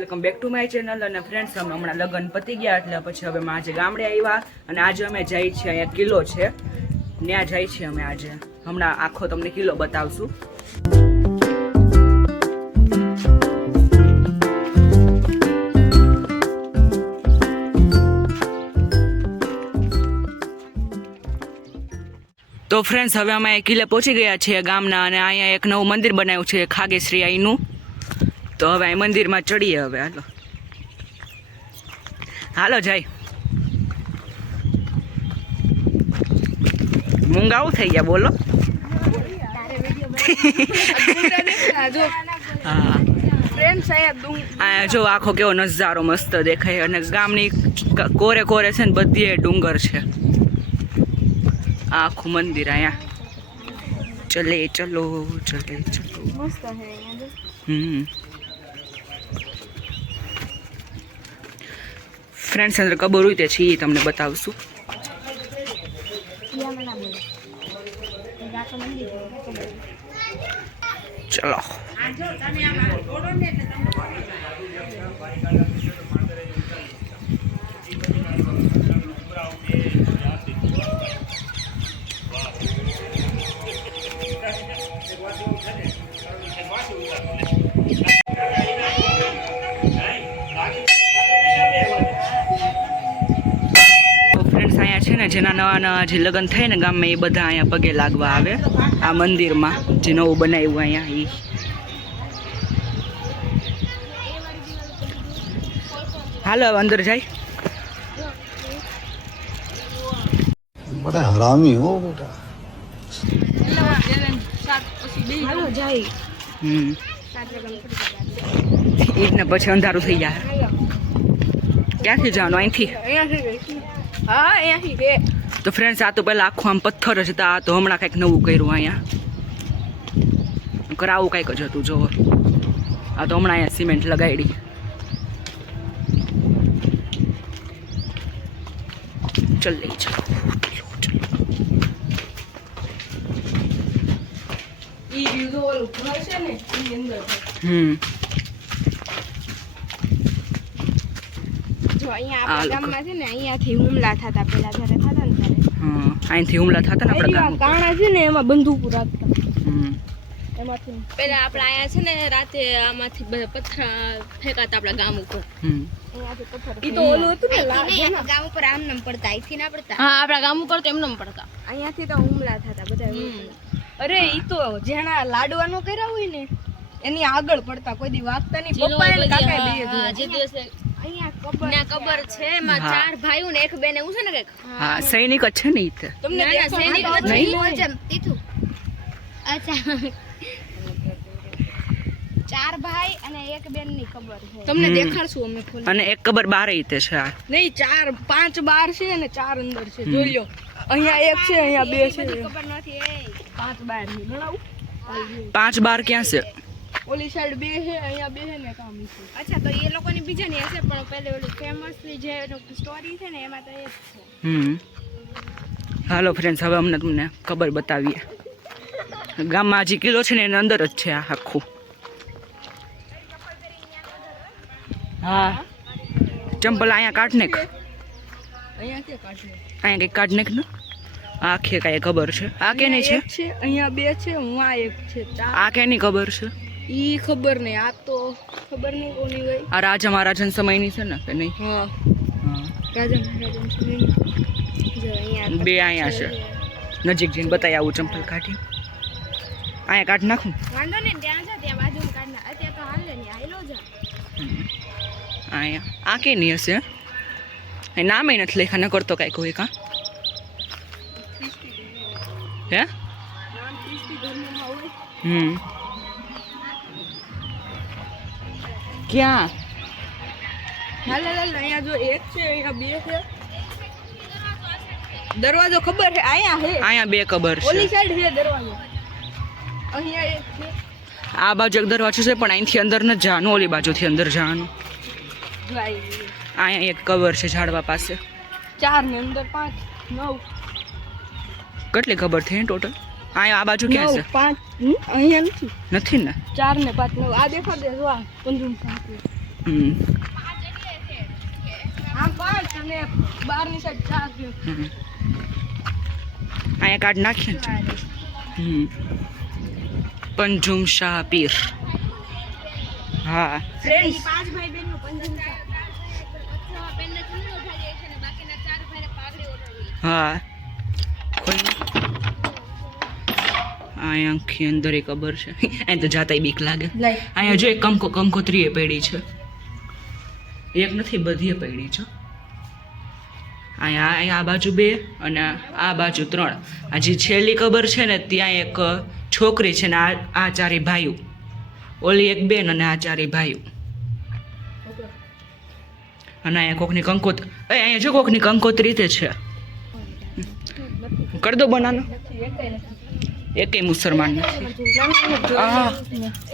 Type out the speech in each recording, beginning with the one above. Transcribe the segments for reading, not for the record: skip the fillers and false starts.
Welcome back to my channel. અને friends, અમે હમણાં લગ્ન પતી ગયા એટલે પછી હવે અમે આજે ગામડે આવ્યા અને આજે અમે જઈએ છીએ, અહીંયા કિલ્લો છે ત્યાં જઈએ છીએ અમે આજે. હમણાં આખો તમને કિલ્લો બતાવશું. તો ફ્રેન્ડ્સ, હવે અમે કિલ્લે પહોંચી ગયા છીએ ગામના, અને અહીંયા એક નવું મંદિર બનાવ્યું છે ખાગેશ્રી આઈનું. તો હવે આ મંદિરમાં ચડીએ. હવે હાલો હાલો જાય. મૂંગાવું થઈ ગયા બોલો. હા, જો આખો કેવો નજારો મસ્ત દેખાય, અને ગામની કોરે કોરે છે ને બધી ડુંગર છે. આખું મંદિર અહીંયા. ચલે ચલો ચલે ચલો. ફ્રેન્ડ્સ, અંદર કબર હોય તે છે એ તમને બતાવશું. ચલો જેના નવા નવા જે લગ્ન થાય ને ગામમાં, એ બધા અહીંયા પગે લાગવા આવે આ મંદિરમાં જે નવું બનાવ્યું અહીંયા. હાલો હવે અંદર જાય. બડા હરામી હો બેટા. હાલો જાય. ઈદ ને પછી અંધારું થઈ જાય. ક્યાંથી જવાનું? અહીંથી. તો ફ્રેન્ડ્સ, આ તો પેલા આખું આમ પથ્થર જ હતા. આ તો હમણાં કંઈક નવું કર્યું અહીંયા. કરાવું કંઈક જ હતું. જોવો, આ તો હમણાં અહીંયા સિમેન્ટ લગાડી. ચલ ચલો. અહીંયાથી હુમલા થતા પેલા જ્યારે થતા ને ત્યારે. અહીંથી હુમલા થતા ને આપણા ગામ. કાણા છે ને એમાં બંદૂક રાખતા. એમાંથી પેલા આપણે અહીંયા છે ને રાતે આમાંથી પથ્થર ફેંકાતા આપણા ગામ ઉપર. ઈ તો ઓલું હતું ને ગામ ઉપર આમ નમ પડતા, અહીંથી ના પડતા. હા, આપણા ગામ ઉપર તો એમ નમ પડતા. અહીંયાથી તો હુમલા થતા બધા. અરે ઈ તો જેના લાડવાનો કર્યા હોય ને એની આગળ પડતા, કોઈ દી વાગતા નહીં. પપ્પા અને કાકા બે જે દિવસે અહીંયા કબર છે એમાં 4 ભાઈઓ ને એક બેન એવું છે ને કઈક. હા, સૈનિક જ છે ને ઈ. તમને સૈનિક નહીં તીથું. અચ્છા, 4 ભાઈ અને એક બેન ની કબર છે. તમને દેખાડશું અમે ખોલી. અને એક કબર બાર ઈતે છે. આ નહીં, 4 5 બાર છે અને 4 અંદર છે. જોઈ લો, અહીંયા એક છે, અહીંયા બે છે. ખબર નથી. 5 બાર ની ગણાવું. 5 બાર ક્યાં છે? ઓલી સાઈડ 2 છે, અહીંયા 2 છે ને કામ છે. અચ્છા, તો એ લોકોની બીજાની હશે, પણ પહેલે ઓલી ફેમસ જે સ્ટોરી છે ને એમાં તો એ જ છે. હાલો ફ્રેન્ડ્સ, હવે અમને તમને ખબર બતાવીએ. ગામમાં જે કિલ્લો છે ને એની અંદર જ છે આ આખું. હા, ચંપલ અહીંયા કાઢ નાખ. અહીંયા કે કાઢ નાખ. અહીંયા કંઈક કાઢ નાખ ને. આખે કાંઈ ખબર છે? આ કેની છે? અહીંયા 2 છે, હું આ એક છે. આ કેની ખબર છે? ઈ ખબર નહીં. આ તો ખબર નહીં કોની હોય. આ રાજા મહારાજન સમયની છે ને કે નહીં? હા, રાજા મહારાજન સમયની. જો અહીંયા 2 અહીંયા છે. નજીક જઈને બતાવી આવું ચંપલ કાઢી. અહીંયા કાઢ નાખું. વાંધો નહીં, ત્યાં છે, ત્યાં બાજુમાં કાઢ નાખ. અત્યારે તો હાલે નહીં, હાલો જા. અહીંયા આ કેની હશે? એ નામે નથી લખ્યા, ન કરતો કાંઈક હોય. કાં હે? ક્યાં? હાલ અહીંયા જો એક છે, અહીંયા 2 છે. દરવાજો ખબર છે? અહીંયા 2 ખબર છે. ઓલી સાઈડ છે દરવાજો. અહીંયા એક છે. આ બાજુ એક દરવાજો છે, પણ અહીંથી અંદર ન જવાનું, ઓલી બાજુથી અંદર જવાનું. અહીંયા એક ખબર છે ઝાડવા પાસે. 4 ની અંદર 5 9. કેટલી ખબર થઈ ટોટલ? અહીંયા આ બાજુ ક્યાં છે? 5 અહીંયા નથી. નથી ને? 4 ને 5 9. આ દેખા દે જો આ 15 7. આમ પાંચ અને બહારની સાઈડ ચાર અહીંયા કાર્ડ નાખીએ ને પંજુમ શાહ પીર. હા ફ્રેન્ડ્સ 5 ભાઈ બહેન નું પંજુમ શાહ બેનને ચૂંટણી ઉઠાડીએ છે અને બાકીના 4 ભાઈને પાઘડી ઉઠાડીએ. હા કોઈ અહીંયા આખી અંદર એક ખબર છે અહીં તો જાતાય બીક લાગે. અહીંયા જો એક કંકોત્રી એ પડી છે, એક નથી બધી પડી છે. અહીંયા આ બાજુ 2 અને આ બાજુ 3. આ જે છેલ્લી કબર છે ને ત્યાં એક છોકરી છે ને આ 4 ભાઈઓ, ઓલી એક બેન અને આ 4 ભાઈઓ. અને અહીંયા કોકની અહીંયા જો કોકની કંકોત્રી તે છે. કર દો બનાનો. એકેય મુસલમાન નથી.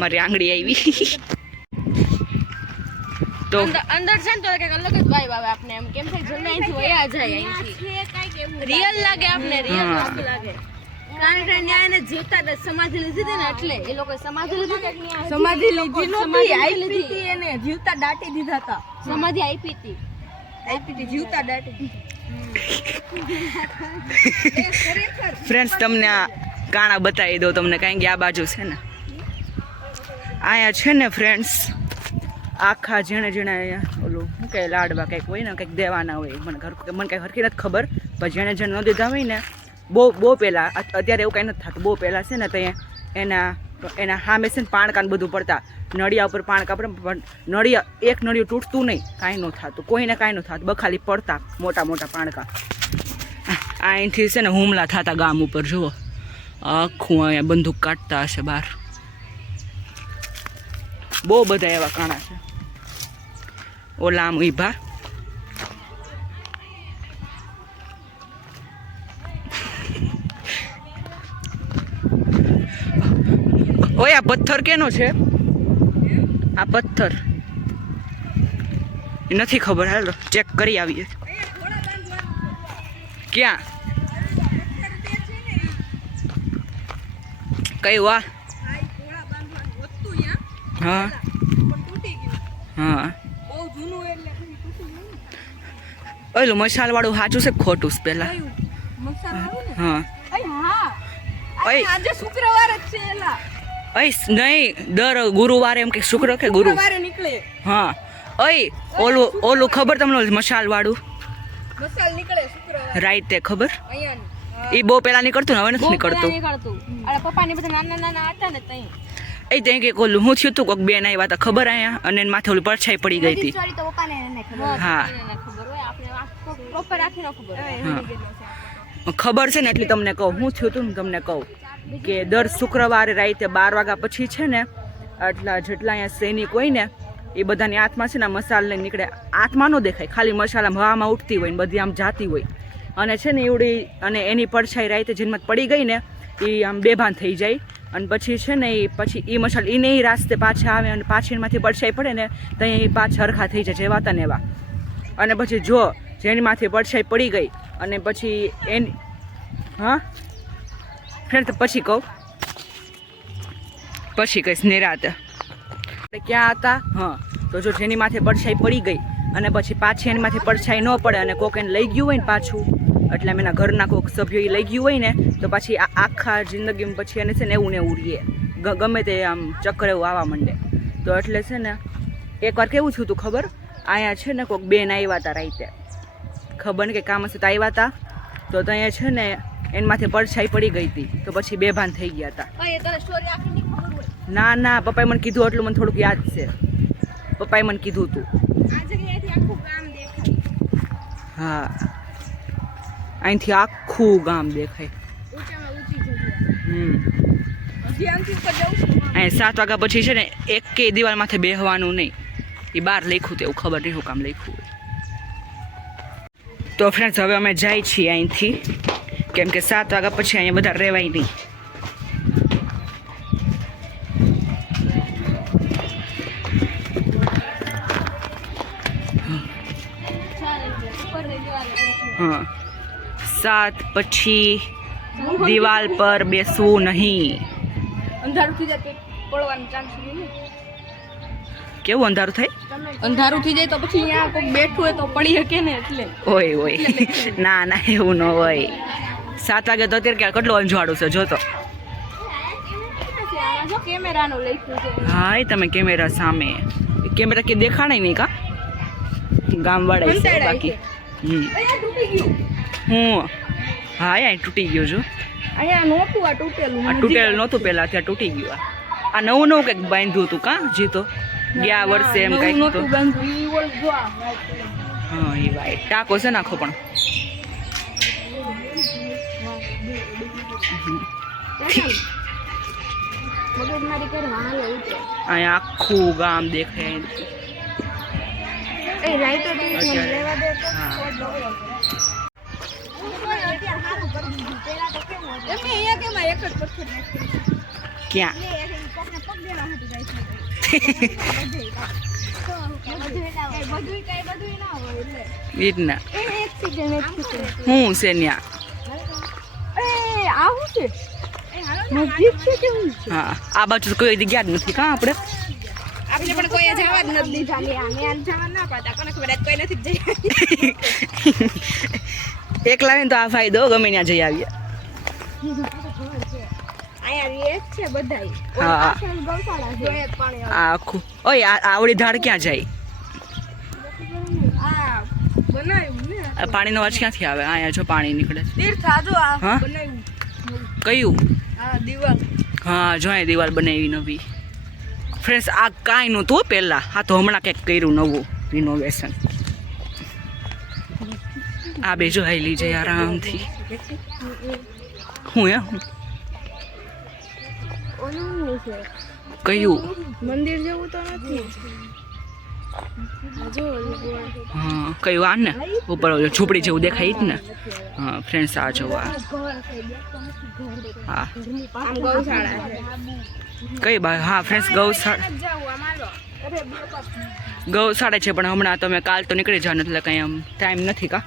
મારી આંગળી આવી તો અંદર છે ને તો કંઈક અલગ જ વાઇબ આવે આપને, એમ કેમ કે જલ્દી અહીંથી વયા જાય, અહીંથી રિયલ લાગે આપને, રિયલ વસ્તુ લાગે. કારણ કે ન્યાયને જીવતા જ સમાધિ લીધી હતી ને, એટલે એ લોકો સમાધિ લીધી કે ન્યાય સમાધિ લીધી નહોતી, આપી હતી એને, જીવતા દાટી દીધા હતા. સમાધિ આપી હતી જીવતા દાટી દીધી. ફ્રેન્ડ્સ તમને આ કાણા બતાવી દઉં તમને, કારણ કે આ બાજુ છે ને અહીંયા છે ને ફ્રેન્ડ્સ આખા જેણે અહીંયા ઓલું શું કહે લાડવા કંઈક હોય ને કંઈક દેવાના હોય, મને કંઈ હરખી નથી ખબર, પણ જેણે ન દીધા હોય ને બહુ પહેલાં, અત્યારે એવું કંઈ નથી થતું, બહુ પહેલાં છે ને તો એના સામે છે ને પાણકાને બધું પડતા, નળિયા ઉપર પાણકા પડે, પણ નળિયા એક નળિયું તૂટતું નહીં, કાંઈ ન થતું, કોઈને કાંઈ ન થતું, બખાલી પડતા મોટા મોટા પાણકા. અહીંથી છે ને હુમલા થતા ગામ ઉપર, જુઓ આખું અહીંયા બંદૂક કાઢતા હશે બહાર. બહુ બધા એવા કાણા છે. ઓલા આમ ઊભા, ઓય આ પથ્થર કેનો છે? આ પથ્થર નથી ખબર, હાલો ચેક કરી આવીએ. ક્યાં કઈ વા? હા હા ઓલું મસાલ વાળું સાચું છે ખોટું છે પેલા? હા આજે શુક્રવાર જ છે એલા. નહીં, દર ગુરુવારે એમ કે શુક્ર કે ગુરુવારે નીકળે. હા ઓલું ખબર તમને મસાલ વાળું મસાલ નીકળે શુક્રવાર રાઈતે ખબર? અહીંયા એ બહુ પેલા નીકળતું ને હવે નથી નીકળતું. અરે પપ્પાને બધા નાના નાના હતા ને તઈ એ ત્યાં કે ઓલું હું થયું તું કોક બેન આવ્યા હતા ખબર અહીંયા, અને એને માથે ઓલી પરછાઈ પડી ગઈ હતી. હા ખબર છે ને એટલી તમને કહું, હું થયું તું ને તમને કહું કે દર શુક્રવારે રાતે 12 વાગ્યા પછી છે ને આટલા જેટલા અહીંયા સૈનિક હોય ને એ બધાની આત્મા છે ને મસાલ લઈને નીકળે. આત્મા નો દેખાય, ખાલી મસાલા હવામાં ઉઠતી હોય ને બધી આમ જાતી હોય, અને છે ને એવડી, અને એની પડછાઈ રાતે જેનમાં પડી ગઈ ને એ આમ બેભાન થઈ જાય, અને પછી છે ને એ મસાલ એને એ રાસ્તે પાછા આવે, અને પાછી એમાંથી પડછાઈ પડે ને તો એ પાછા હરખા થઈ જાય જેવા હતા ને એવા. અને પછી જો જેની માથે પડછાઈ પડી ગઈ અને પછી એની, હા ફ્રેન્ડ પછી કહું, પછી કહીશ નિરાતે ક્યાં હતા. હા તો જો જેની માથે પડછાઈ પડી ગઈ અને પછી પાછી એની માથે પડછાઈ ન પડે અને કોક એને લઈ ગયું હોય ને પાછું, એટલે એના ઘરના કોઈક સભ્યો એ લઈ ગયું હોય ને તો પછી આખા જિંદગીમાં પછી એને છે ને એવું ને એવું રહીએ, ગમે તે આમ ચક્કર એવું આવવા માંડે. તો એટલે છે ને એકવાર કેવું થયું તું ખબર, અહીંયા છે ને કોઈક બેન આવ્યા હતા રાતે, ખબર ને કે કામ હશે તો આવ્યા હતા, તો અહીંયા છે ને એની માથે પડછાઈ પડી ગઈ હતી, તો પછી બેભાન થઈ ગયા હતા. ના પપ્પાએ મને કીધું એટલું મને થોડુંક યાદ છે, પપ્પાએ મને કીધું હતું. હા અહીંથી આખું ગામ દેખાય. અહીં 7 વાગ્યા પછી છે ને એકેય દિવાલ માથે બેહવાનું નહીં, એ બહાર લખ્યું તેવું ખબર નહીં શું કામ લખ્યું હોય. તો ફ્રેન્ડ્સ હવે અમે જાય છીએ અહીંથી, કેમ કે 7 વાગ્યા પછી અહીંયા બધા રહેવાય નહીં. હા 7 પછી દિવાલ પર બેસવું નહીં. કેવું અંધારું થાય? અંધારું થઈ જાય તો પછી અહીંયા કોઈ બેઠું હોય તો પડી શકે ને એટલે ઓય ઓય ના ના એવું ન હોય. 7 વાગે તો અત્યારે કેટલું અંજવાળું છે જોતો. જો કેમેરાનું લખ્યું છે. હા એ તમે કેમેરા સામે કેમેરા કે દેખાણે નહીં કા ગામ વાળા છે બાકી. અહીંયા તૂટી ગયું. હું હા અહીંયા તૂટી ગયું છું. અહીંયા નહોતું આ તૂટેલું. આ તૂટેલું નહોતું પહેલા, ત્યાં તૂટી ગયું. આ નવું નવું કંઈક બાંધ્યું હતું કા જીતો ગયા વર્ષે એમ કંઈક તો. હા એ વાઈટ ટાંકો છે નાખો પણ અહીંયા આખું ગામ દેખાય. ક્યાં રીતના હું છે ન્યા? હા આ બાજુ તો કોઈ ગયા જ નથી કા આપણે પણ કોઈ જવા જ નથી દીધા. જવા ના પાડતા કોને ખબર કોઈ નથી જઈ. એકલા આવીને તો આ ફાયદો ગમે ત્યાં જઈ આવીએ. હા આ આખું ઓય આવડી ધાડ ક્યાં જાય? આ પાણીનો અવાજ ક્યાંથી આવે? અહીંયા જો પાણી નીકળે છે. હા કયું? હા જો અહીંયા દિવાલ બનાવી નવી. ફ્રેન્ડ્સ આ કાંઈ નહોતું પહેલાં, આ તો હમણાં કંઈક કર્યું નવું રિનોવેશન. આ બેજો હાલી જાય આરામથી. હું કયું મંદિર જેવું તો નથી. હા કયું? આ ને ઉપર ઝૂંપડી જેવું દેખાય જ ને. હા ફ્રેન્ડ્સ આ જોવા. હા કઈ બા? હા ફ્રેન્ડ્સ ગૌશાળા છે પણ હમણાં તમે કાલ તો નીકળી જવાનું એટલે કંઈ આમ ટાઈમ નથી કા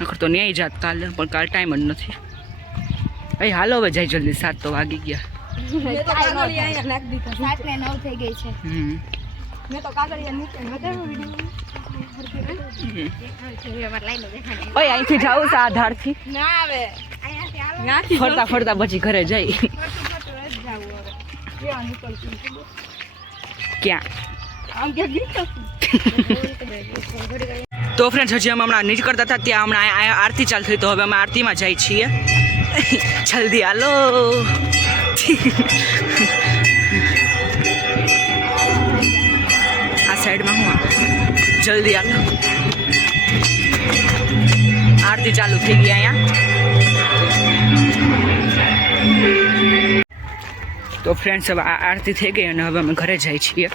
નકર તો ન્યાય જાત કાલે પણ કાલ ટાઈમ જ નથી. ભાઈ હાલો હવે જાય જલ્દી, 7 તો વાગી ગયા. ઓય અહીંથી જાવ છે આ ધારથી ફરતા ફરતા પછી ઘરે જઈ. ક્યાં તો ફ્રેન્ડ્સ હજી અમે હમણાં નીકળતા હતા ત્યાં હમણાં આરતી ચાલુ થઈ તો હવે અમે આરતીમાં જઈએ છીએ. જલ્દી હાલો. આ સાઈડમાં હું જલ્દી હાલો. આરતી ચાલુ થઈ ગઈ અહીંયા. તો ફ્રેન્ડ્સ હવે આરતી થઈ ગઈ અને હવે અમે ઘરે જઈએ છીએ.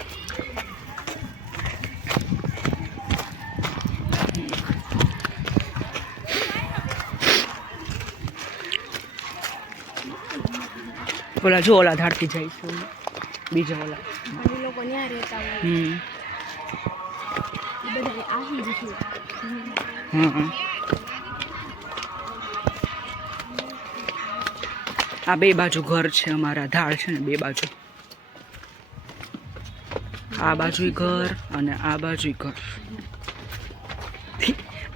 ઓલા જો ઓલા ધાડતી જાય છે બીજા ઓલા. આ બે બાજુ ઘર છે અમારા, ધાડ છે ને બે બાજુ. આ બાજુ ઘર અને આ બાજુ ઘર.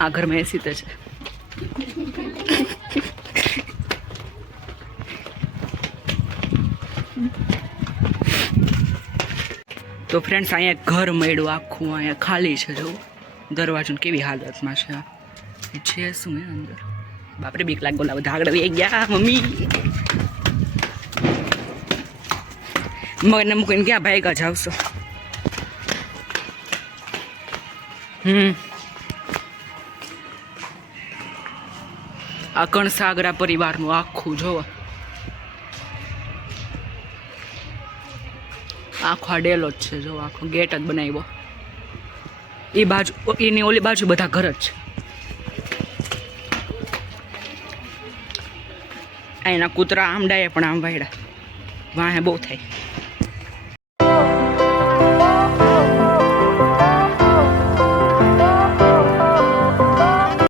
આ ઘરમાં એસી તો છે. તો ફ્રેન્ડ્સ અહીંયા ઘર મળ્યું આખું, અહીંયા ખાલી છે. જો દરવાજો કેવી હાલતમાં છે. છે શું હે અંદર? બાપરે બીક લાગ ગોલા બધા આગળ વહી ગયા. મમ્મી મગને મૂકીને ક્યાં ભાઈગા જાવશો? આ કણસાગરા પરિવારનું આખું જોવો. આખો ડેલો જ છે જો, આખો ગેટ જ બનાવ્યો. એ બાજુ એની ઓલી બાજુ બધા ઘર જ છે. અહીંના કૂતરા આમ ડાય પણ આમ વાયડા વાહે બહુ થાય.